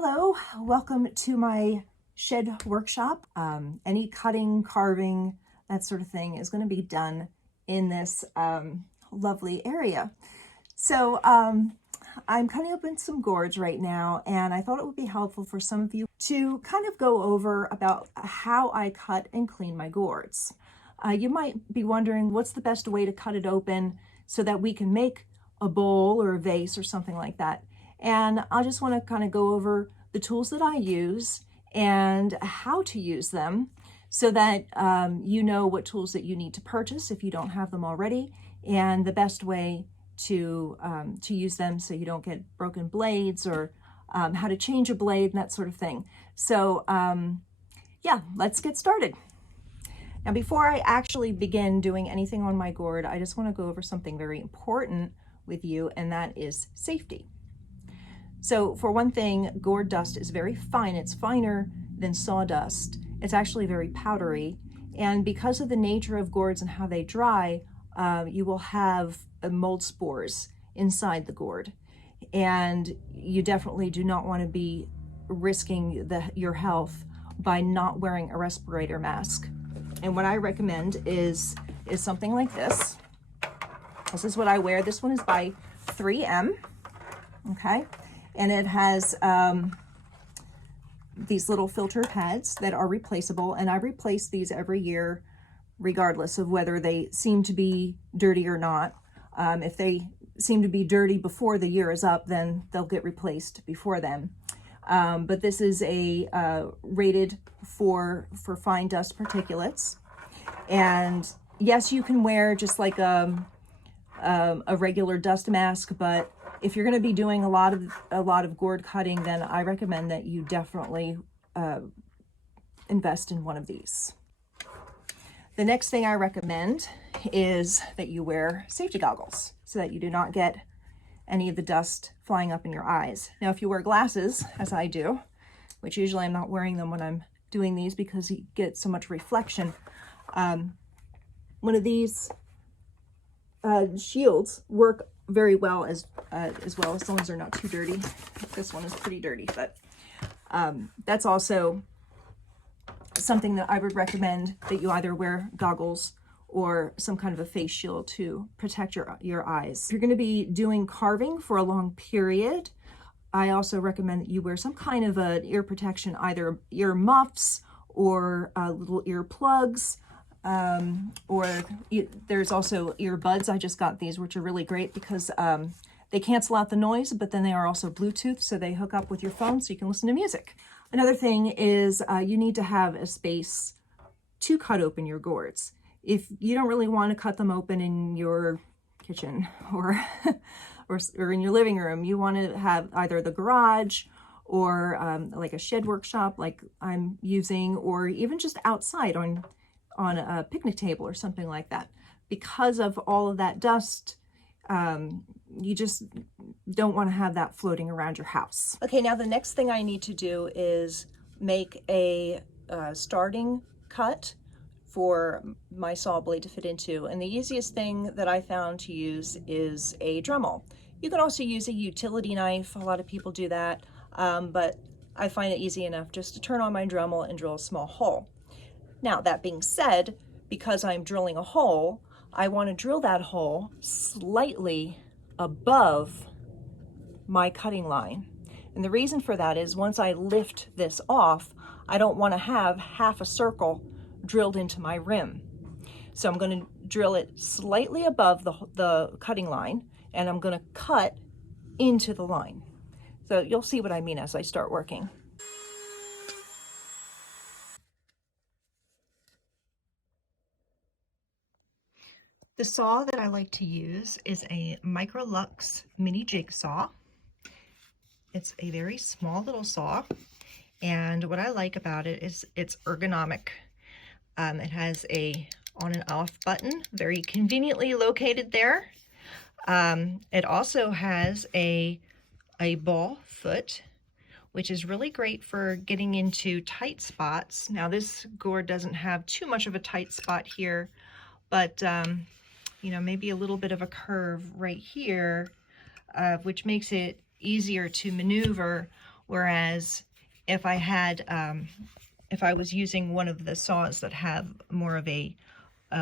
Hello, welcome to my shed workshop. Any cutting, carving, that sort of thing is going to be done in this lovely area. So I'm cutting open some gourds right now, and I thought it would be helpful for some of you to kind of go over about how I cut and clean my gourds. You might be wondering, what's the best way to cut it open so that we can make a bowl or a vase or something like that? And I just want to kind of go over the tools that I use and how to use them so that you know what tools that you need to purchase if you don't have them already, and the best way to use them so you don't get broken blades, or how to change a blade and that sort of thing. So yeah, let's get started. Now, before I actually begin doing anything on my gourd, I just want to go over something very important with you, and that is safety. So for one thing, gourd dust is very fine. It's finer than sawdust. It's actually very powdery. And because of the nature of gourds and how they dry, you will have mold spores inside the gourd. And you definitely do not want to be risking your health by not wearing a respirator mask. And what I recommend is something like this. This is what I wear. This one is by 3M, okay? And it has these little filter pads that are replaceable, and I replace these every year regardless of whether they seem to be dirty or not. If they seem to be dirty before the year is up, then they'll get replaced before then. But this is rated for fine dust particulates. And yes, you can wear just like a regular dust mask, but if you're going to be doing a lot of gourd cutting, then I recommend that you definitely invest in one of these. The next thing I recommend is that you wear safety goggles so that you do not get any of the dust flying up in your eyes. Now, if you wear glasses, as I do, which usually I'm not wearing them when I'm doing these because you get so much reflection, one of these shields work very well as long as they're not too dirty. This one is pretty dirty, but that's also something that I would recommend, that you either wear goggles or some kind of a face shield to protect your eyes. If you're going to be doing carving for a long period, I also recommend that you wear some kind of an ear protection, either ear muffs or little ear plugs. There's also earbuds. I just got these, which are really great because they cancel out the noise, but then they are also Bluetooth, so they hook up with your phone so you can listen to music. Another thing is you need to have a space to cut open your gourds. If you don't really want to cut them open in your kitchen or in your living room, you want to have either the garage or like a shed workshop like I'm using, or even just outside on a picnic table or something like that. Because of all of that dust, you just don't want to have that floating around your house. Okay, now the next thing I need to do is make a starting cut for my saw blade to fit into. And the easiest thing that I found to use is a Dremel. You can also use a utility knife. A lot of people do that, but I find it easy enough just to turn on my Dremel and drill a small hole. Now, that being said, because I'm drilling a hole, I want to drill that hole slightly above my cutting line. And the reason for that is once I lift this off, I don't want to have half a circle drilled into my rim. So I'm going to drill it slightly above the cutting line, and I'm going to cut into the line. So you'll see what I mean as I start working. The saw that I like to use is a Microlux mini jigsaw. It's a very small little saw, and what I like about it is it's ergonomic. It has a on and off button, very conveniently located there. It also has a ball foot, which is really great for getting into tight spots. Now, this gourd doesn't have too much of a tight spot here, but you know, maybe a little bit of a curve right here, which makes it easier to maneuver Whereas if I had, if I was using one of the saws that have more of a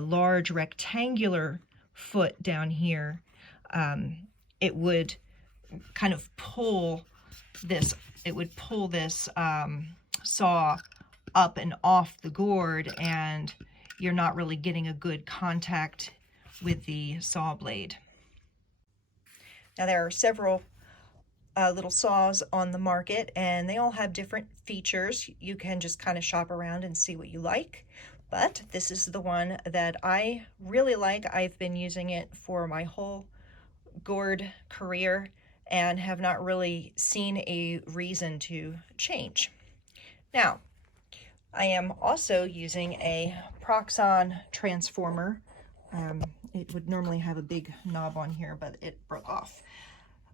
large rectangular foot down here, it would kind of pull this, saw up and off the gourd, and you're not really getting a good contact with the saw blade. Now there are several little saws on the market, and they all have different features. You can just kind of shop around and see what you like, but this is the one that I really like. I've been using it for my whole gourd career and have not really seen a reason to change. Now, I am also using a Proxon transformer. It would normally have a big knob on here, but it broke off.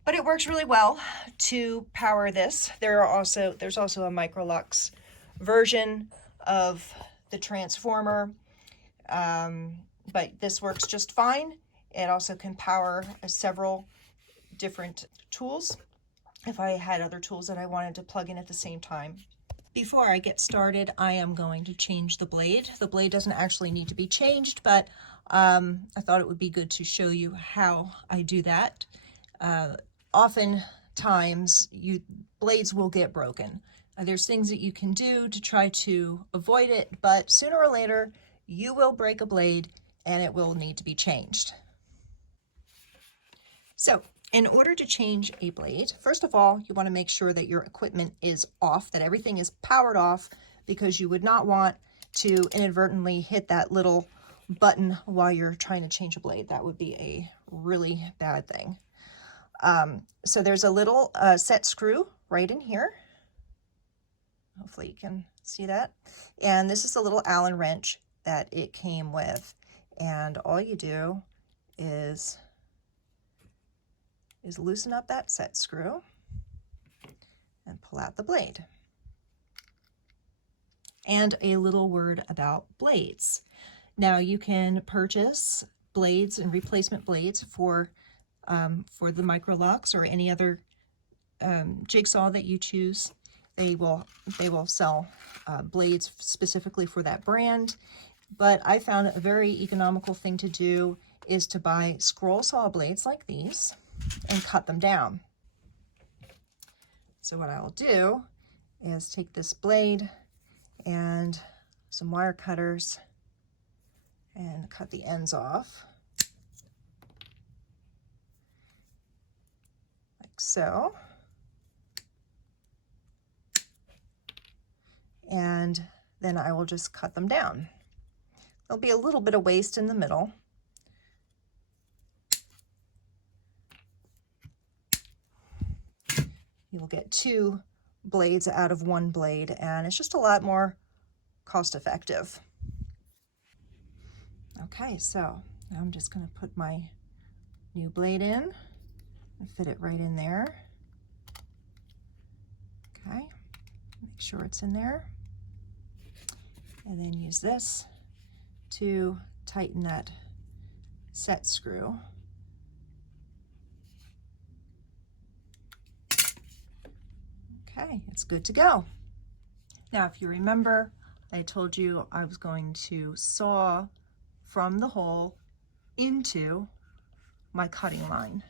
But it works really well to power this. There's also a Microlux version of the transformer, but this works just fine. It also can power several different tools if I had other tools that I wanted to plug in at the same time. Before I get started, I am going to change the blade. The blade doesn't actually need to be changed, but I thought it would be good to show you how I do that. Oftentimes, blades will get broken. There's things that you can do to try to avoid it, but sooner or later, you will break a blade and it will need to be changed. So, in order to change a blade, first of all, you want to make sure that your equipment is off, that everything is powered off, because you would not want to inadvertently hit that little button while you're trying to change a blade. That would be a really bad thing. So there's a little set screw right in here. Hopefully you can see that. And this is a little Allen wrench that it came with. And all you do is loosen up that set screw and pull out the blade. And a little word about blades. Now you can purchase blades and replacement blades for the Microlux or any other jigsaw that you choose. They will sell blades specifically for that brand, but I found a very economical thing to do is to buy scroll saw blades like these and cut them down. So what I'll do is take this blade and some wire cutters and cut the ends off. Like so. And then I will just cut them down. There'll be a little bit of waste in the middle. You will get 2 blades out of 1 blade, and it's just a lot more cost effective. Okay, so now I'm just going to put my new blade in and fit it right in there. Okay, make sure it's in there. And then use this to tighten that set screw. Okay, it's good to go. Now, if you remember, I told you I was going to saw from the hole into my cutting line.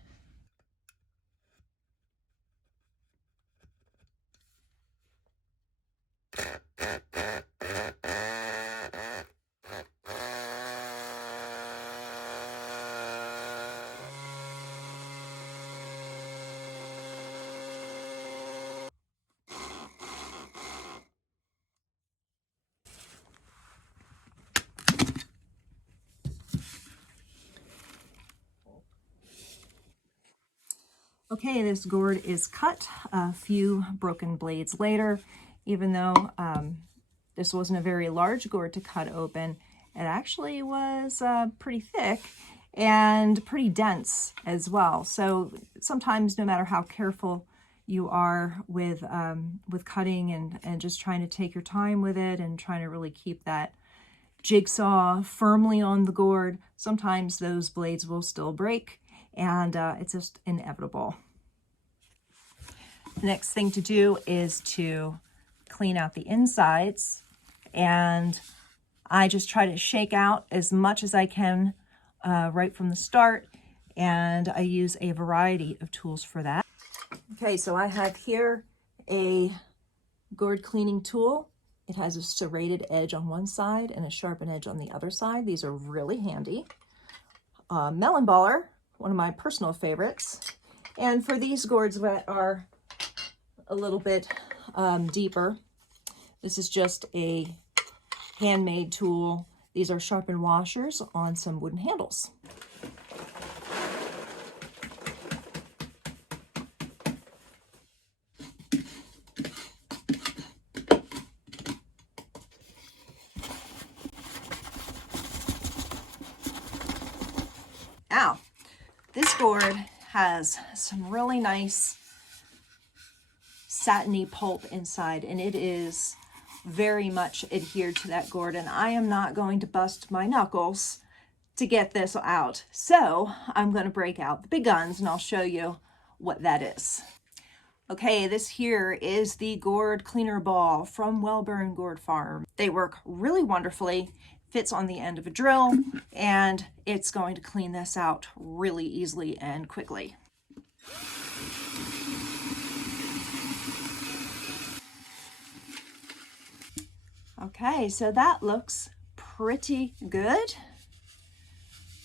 Okay, this gourd is cut a few broken blades later. Even though this wasn't a very large gourd to cut open, it actually was pretty thick and pretty dense as well. So sometimes, no matter how careful you are with cutting and just trying to take your time with it and trying to really keep that jigsaw firmly on the gourd, sometimes those blades will still break, and it's just inevitable. The next thing to do is to clean out the insides, and I just try to shake out as much as I can right from the start, and I use a variety of tools for that. Okay, so I have here a gourd cleaning tool. It has a serrated edge on one side and a sharpened edge on the other side. These are really handy. Melon baller, one of my personal favorites. And for these gourds that are a little bit deeper, this is just a handmade tool. These are sharpened washers on some wooden handles. Now, this gourd has some really nice satiny pulp inside, and it is very much adhered to that gourd, and I am not going to bust my knuckles to get this out. So I'm going to break out the big guns and I'll show you what that is. Okay, this here is the gourd cleaner ball from Wellburn Gourd Farm. They work really wonderfully, fits on the end of a drill, and it's going to clean this out really easily and quickly. Okay, so that looks pretty good,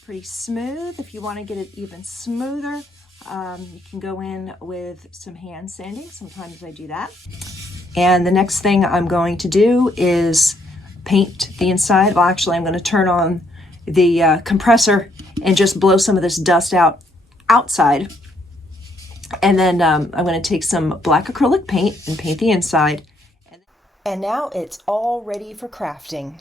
pretty smooth. If you want to get it even smoother, you can go in with some hand sanding. Sometimes I do that. And the next thing I'm going to do is paint the inside. Well, actually, I'm going to turn on the compressor and just blow some of this dust out outside. And then I'm going to take some black acrylic paint and paint the inside. And now it's all ready for crafting.